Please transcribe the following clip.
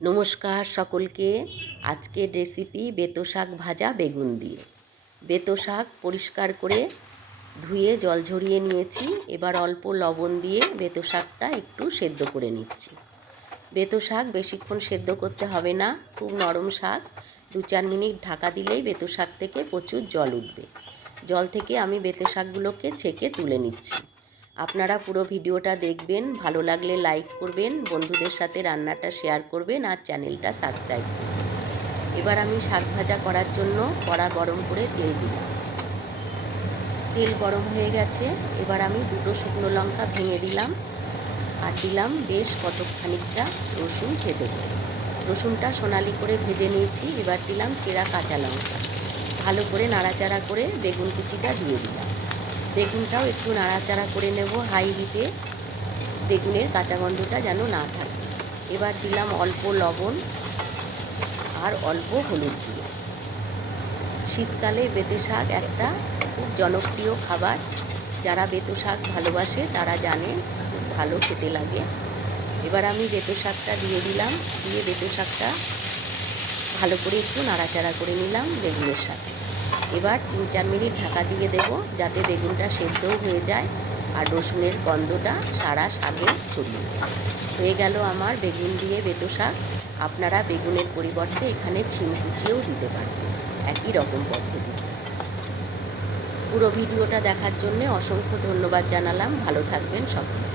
নমস্কার সকলকে। আজকের রেসিপি বেতো শাক ভাজা বেগুন দিয়ে। বেতো শাক পরিষ্কার করে ধুয়ে জল ঝরিয়ে নিয়েছি। এবার অল্প লবণ দিয়ে বেতো শাকটা একটু সেদ্ধ করে নিচ্ছি। বেতো শাক বেশিক্ষণ সেদ্ধ করতে হবে না, খুব নরম শাক। 2-4 মিনিট ঢাকা দিলেই বেতো শাক থেকে প্রচুর জল উঠবে। জল থেকে আমি বেতো শাকগুলোকে ছেঁকে তুলে নিচ্ছি। আপনারা পুরো ভিডিওটা দেখবেন, ভালো লাগলে লাইক করবেন, বন্ধুদের সাথে রান্নাটা শেয়ার করবেন আর চ্যানেলটা সাবস্ক্রাইব করবেন। এবার আমি শাক ভাজা করার জন্য কড়া গরম করে তেল দিলাম। তেল গরম হয়ে গেছে। এবার আমি 2 শুকনো লঙ্কা ভেঙে দিলাম আর দিলাম বেশ খানিকটা রসুন ছেঁচে করে। রসুনটা সোনালি করে ভেজে নিয়েছি। এবার দিলাম চেরা কাঁচা লঙ্কা। ভালো করে নাড়াচাড়া করে বেগুন কুচিটা দিয়ে দিলাম। বেগুনটাও একটু নাড়াচাড়া করে নেব হাই হিটে, বেগুনের কাঁচা গন্ধটা যেন না থাকে। এবার দিলাম অল্প লবণ আর অল্প হলুদ দিয়ে। শীতকালে বেঁতে শাক একটা খুব জনপ্রিয় খাবার। যারা বেঁতে শাক ভালোবাসে তারা জানে খুব ভালো খেতে লাগে। এবার আমি বেঁতে শাকটা দিয়ে দিলাম, দিয়ে বেঁতে শাকটা ভালো করে একটু নাড়াচাড়া করে নিলাম বেগুনের সাথে। এবার 3-4 মিনিট ঢাকা দিয়ে দেব, যাতে বেগুনটা সেদ্ধও হয়ে যায় আর রসুনের গন্ধটা সারা শাকে ছড়িয়ে যায়। হয়ে গেল আমার বেগুন দিয়ে বেঁতো শাক। আপনারা বেগুনের পরিবর্তে এখানে ছিম কুচিয়েও দিতে পারেন, একই রকম পদ্ধতি। পুরো ভিডিওটা দেখার জন্য অসংখ্য ধন্যবাদ জানালাম। ভালো থাকবেন সকলে।